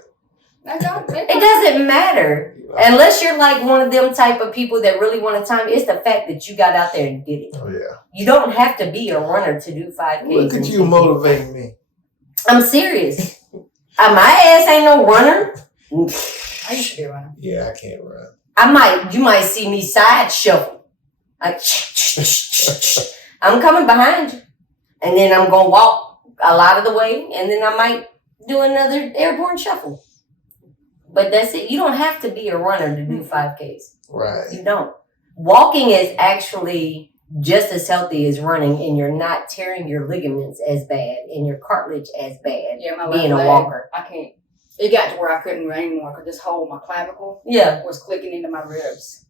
It doesn't matter. Unless you're like one of them type of people that really want to time. It's the fact that you got out there and did it. Oh, yeah. You don't have to be a runner to do 5Ks. Look at you motivating me. I'm serious. My ass ain't no runner. I used to be a runner. Yeah, I can't run. You might see me side shuffle. Like, I'm coming behind you. And then I'm going to walk a lot of the way. And then I might do another airborne shuffle. But that's it. You don't have to be a runner to do 5Ks. Right. You don't. Walking is actually just as healthy as running, and you're not tearing your ligaments as bad and your cartilage as bad. Yeah, my being leg, a walker. I can't. It got to where I couldn't run anymore because this hole, my clavicle, was clicking into my ribs.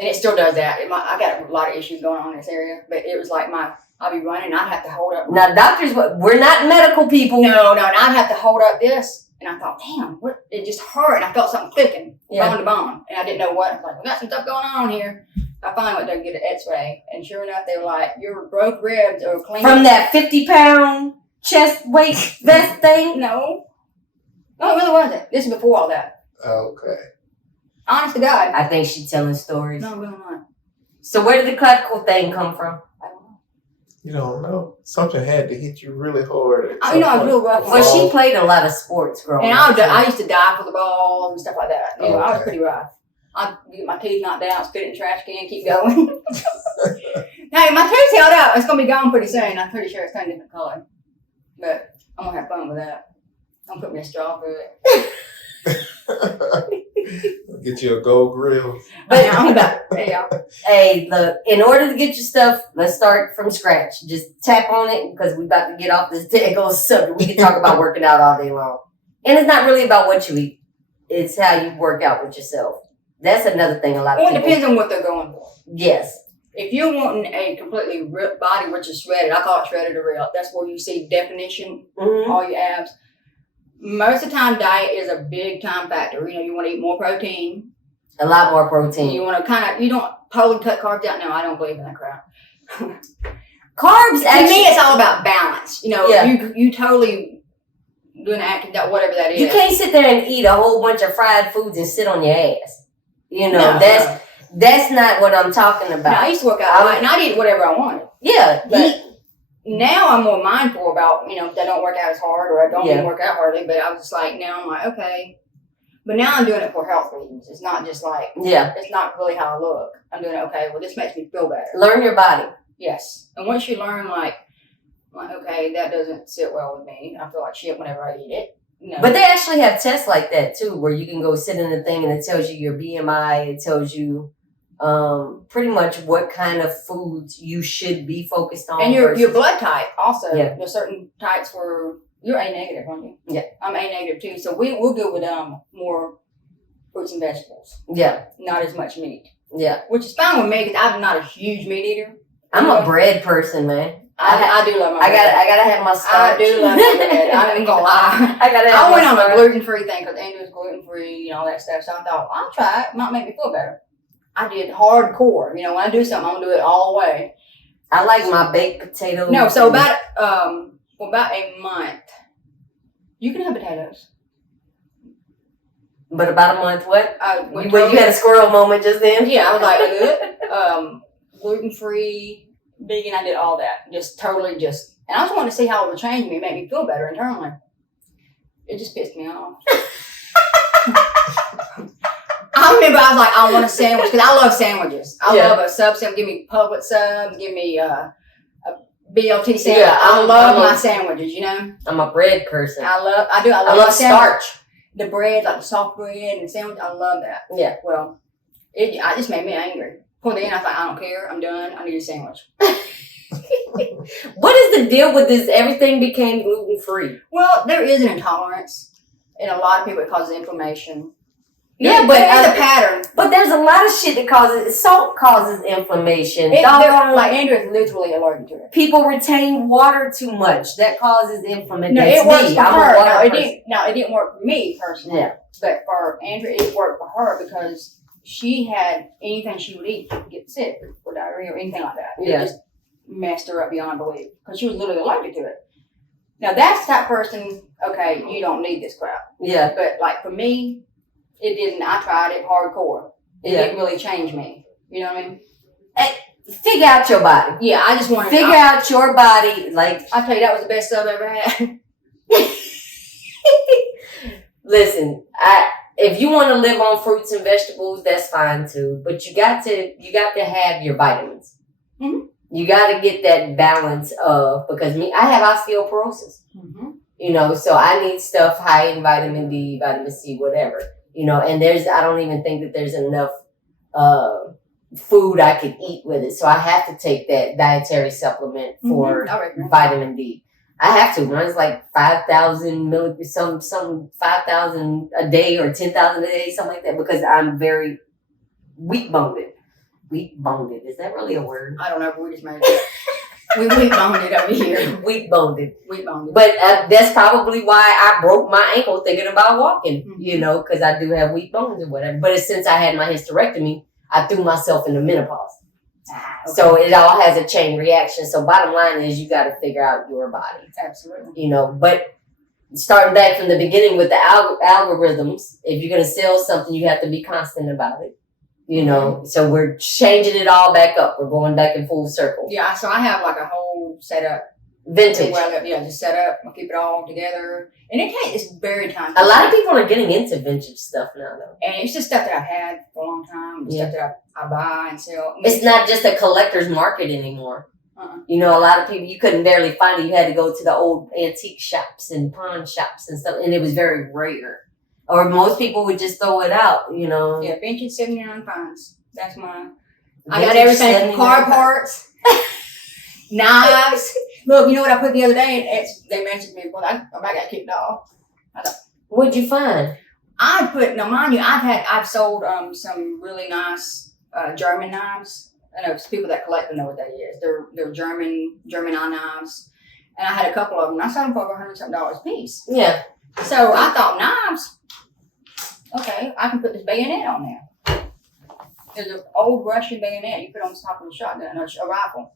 And it still does that. I got a lot of issues going on in this area, but it was like I'd be running, I'd have to hold up. Now, doctors, we're not medical people. No, and I'd have to hold up this. And I thought, damn, what? It just hurt. And I felt something clicking bone to bone. And I didn't know what. I was like, we got some stuff going on here. I finally went there to get an x-ray. And sure enough, they were like, your broke ribs are clean. From that 50-pound chest weight vest thing? No, it really wasn't. This is before all that. Okay. Honest to God. I think she's telling stories. No, really not. So where did the clavicle thing come from? I don't know. You don't know. Something had to hit you really hard. I was real rough. Well, she played a lot of sports growing And up. I used to die for the balls and stuff like that. You know, I was Okay. pretty rough. I'd get my teeth knocked out, spit it in the trash can, keep going. Hey, my tooth's held up. It's going to be gone pretty soon. I'm pretty sure it's kind of different color. But I'm going to have fun with that. I'm putting a straw through it. Get you a gold grill. Yeah. Hey, look, in order to get your stuff, let's start from scratch. Just tap on it because we about to get off this daggone subject. We can talk about working out all day long. And it's not really about what you eat. It's how you work out with yourself. That's another thing a lot of Well, it people... depends on what they're going for. Yes. If you're wanting a completely ripped body, which is shredded, I call it shredded or ripped. That's where you see definition, all your abs. Most of the time, diet is a big time factor. You know, you want to eat more protein. A lot more protein. You want to you don't totally cut carbs out. No, I don't believe in that crap. Carbs, To me, it's all about balance. You know, Yeah. you totally doing acting that whatever that is. you can't sit there and eat a whole bunch of fried foods and sit on your ass. You know, No. that's not what I'm talking No, about. I used to work out a lot, and I'd eat whatever I wanted. Yeah, But now I'm more mindful about, you know, if I don't work out as hard or I don't even work out hardly. But I was just like, now I'm like, okay. But now I'm doing it for health reasons. It's not just like, it's not really how I look. I'm doing it, okay, well, this makes me feel better. Learn your body. Yes. And once you learn, like, okay, that doesn't sit well with me. I feel like shit whenever I eat it. No. But they actually have tests like that too, where you can go sit in the thing and it tells you your BMI. It tells you pretty much what kind of foods you should be focused on. And your blood type also. Yeah. There's certain types for you're A negative, aren't you? Yeah. I'm A negative too. So we'll go with more fruits and vegetables. Yeah. Not as much meat. Yeah. Which is fine with me because I'm not a huge meat eater. I'm a bread person, man. I do love my bread. I gotta have my starch. I do love my bread. I ain't gonna lie. I went on a gluten-free thing because Andrew's gluten-free and all that stuff. So I thought, I'll try it. It might make me feel better. I did hardcore. You know, when I do something, I'm gonna do it all the way. I like my baked potatoes. No, so about a month, you can have potatoes. But about a month, what? You had a squirrel moment just then? Yeah, I was like, good. Gluten-free, vegan, I did all that. Just totally and I just wanted to see how it would change me, make me feel better internally. It just pissed me off. I remember I was like, I want a sandwich, because I love sandwiches. I love a sub sandwich. Give me public subs, give me a BLT sandwich. Yeah, I love my sandwiches, you know? I'm a bread person. I love starch. The bread, like the soft bread and the sandwich, I love that. Yeah. Well, it just made me angry. For the end, I thought, I don't care. I'm done. I need a sandwich. What is the deal with this? Everything became gluten-free. Well, there is an intolerance. In a lot of people, it causes inflammation. Yeah, but there's a pattern. But there's a lot of shit that causes... Salt causes inflammation. Like Andrew is literally allergic to it. People retain water too much. That causes inflammation. No, it works for her. No, it didn't work for me personally. Yeah. But for Andrew, it worked for her because she had anything she would eat, she would get sick or diarrhea or anything like that. It just messed her up beyond belief because she was literally allergic to it. Now, that's that person, okay, you don't need this crap. Yeah. But like for me, it didn't. I tried it hardcore. It didn't really change me. You know what I mean? Figure out your body. Yeah, I just wanted to figure out your body. Like, I tell you, that was the best stuff I ever had. Listen, if you want to live on fruits and vegetables, that's fine too. But you got to have your vitamins. Mm-hmm. You got to get that balance of, because I have osteoporosis. Mm-hmm. You know, so I need stuff high in vitamin D, vitamin C, whatever. You know, and I don't even think that there's enough food I could eat with it. So I have to take that dietary supplement for vitamin D. I have to. Mine's like 5,000 milligrams, some 5,000 a day or 10,000 a day, something like that, because I'm very weak-boned. Weak-boned. Is that really a word? I don't know, but we just made it. We weak-boned it over here. Weak-boned. Weak-boned. But that's probably why I broke my ankle thinking about walking, you know, because I do have weak bones or whatever. But since I had my hysterectomy, I threw myself into menopause. Okay. So it all has a chain reaction. So bottom line is you got to figure out your body. Absolutely. You know, but starting back from the beginning with the algorithms, if you're going to sell something, you have to be constant about it. You know, so we're changing it all back up. We're going back in full circle. Yeah, so I have like a whole set up. Vintage. Well, yeah, just set up. I'll keep it all together. And it's very time. A lot of people are getting into vintage stuff now, though. And it's just stuff that I've had for a long time. Stuff that I buy and sell. It's not just a collector's market anymore. Uh-uh. You know, a lot of people, you couldn't barely find it. You had to go to the old antique shops and pawn shops and stuff. And it was very rare. Or most people would just throw it out, you know. Yeah, Vintage79Finds. That's mine. I got everything from car parts, knives. Look, you know what I put the other day? And they mentioned me, but I got kicked off. What'd you find? Mind you, I've sold some really nice German knives. I know people that collect them know what that is. They're German eye knives, and I had a couple of them. I sold them for over $100-something a piece. Yeah. So I thought knives. Okay, I can put this bayonet on there. There's an old Russian bayonet you put on the top of a shotgun or a rifle.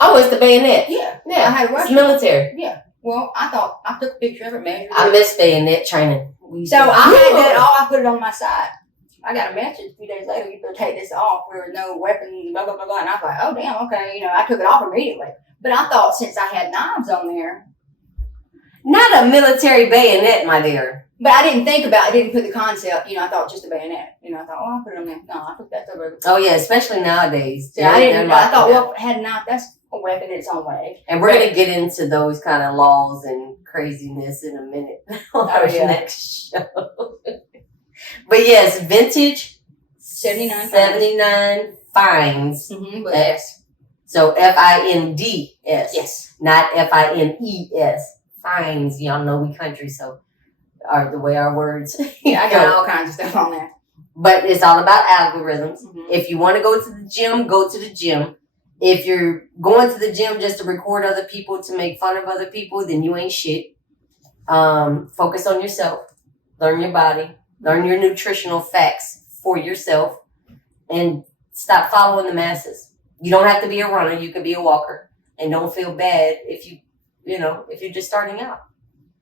Oh, it's the bayonet. Yeah. Yeah. I had a Russian. It's military. Yeah. Well, I took a picture of it, measured it. I miss bayonet training. So I had that all. I put it on my side. I got a message a few days later. You better take this off. There was no weapons, blah blah blah blah. And I was like, oh damn, okay. You know, I took it off immediately. But I thought since I had knives on there, not a military bayonet, my dear. But I didn't think about it. I didn't put the concept. You know, I thought just a bayonet. You know, I thought, I'll put it on there. No, I put that over. Oh yeah, especially nowadays. Yeah, I didn't. I thought, well, had a knife. That's a weapon in its own way. And we're gonna get into those kind of laws and craziness in a minute on our next show. But yes, vintage 79 finds. Mm-hmm, with S. So FINDS. Yes. Not FINES. Finds. Y'all know we country, so are the way our words. Yeah, I got all kinds of stuff on there. But it's all about algorithms. Mm-hmm. If you want to go to the gym, go to the gym. If you're going to the gym just to record other people, to make fun of other people, then you ain't shit. Focus on yourself. Learn your body. Learn your nutritional facts for yourself. And stop following the masses. You don't have to be a runner. You can be a walker. And don't feel bad if if you're just starting out.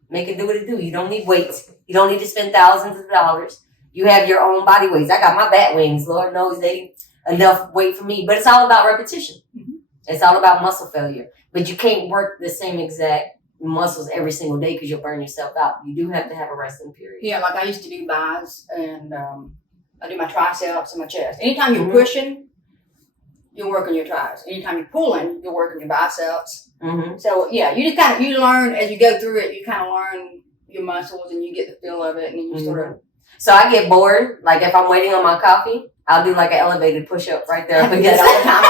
Make it do what it do. You don't need weights. You don't need to spend thousands of dollars. You have your own body weights. I got my bat wings. Lord knows they enough weight for me. But it's all about repetition. Mm-hmm. It's all about muscle failure. But you can't work the same exact muscles every single day because you'll burn yourself out. You do have to have a resting period. Yeah, like I used to do buys and I do my triceps and my chest. Anytime you're pushing, you're working your triceps. Anytime you're pulling, you're working your biceps. Mm-hmm. So yeah, you just you learn as you go through it. You kind of learn your muscles and you get the feel of it, and then you sort of. So I get bored. Like if I'm waiting on my coffee, I'll do like an elevated push up right there. I do that all the time.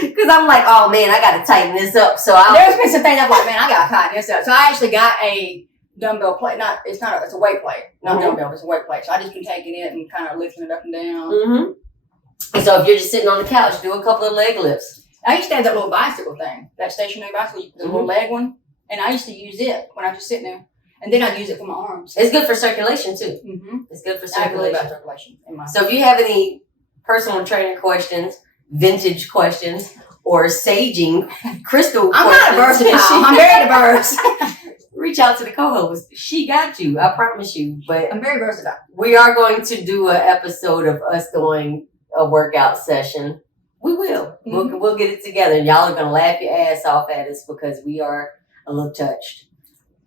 Because I'm like, oh man, I got to tighten this up. So there's been some things I'm like, man, I got to tighten this up. So I actually got a dumbbell plate. It's a weight plate, not dumbbell. It's a weight plate. So I just been taking it and kind of lifting it up and down. Mm-hmm. So if you're just sitting on the couch, do a couple of leg lifts. I used to have that little bicycle thing, that stationary bicycle, the little leg one, and I used to use it when I was just sitting there. And then I'd use it for my arms. It's good for circulation too. Mm-hmm. It's good for I really circulation. about circulation. So if you have any personal trainer questions, vintage questions, or saging crystal I'm questions, not a versatile. I'm very diverse. reach out to the co-host. She got you. I promise you. But I'm very versatile. We are going to do an episode of us doing a workout session. We will. Mm-hmm. We'll get it together. And y'all are going to laugh your ass off at us because we are a little touched.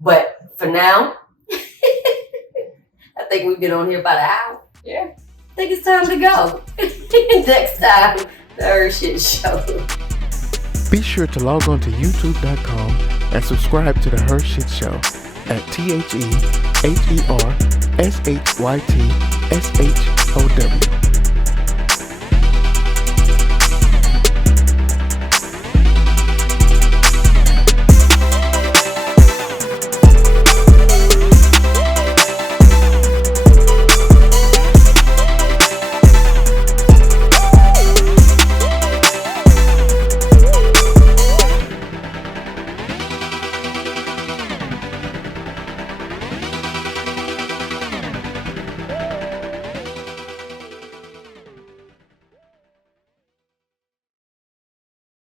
But for now, I think we've been on here about an hour. Yeah. I think it's time to go. Next time, the HERshyt Show. Be sure to log on to youtube.com and subscribe to the HERshyt Show at TheRShytShow.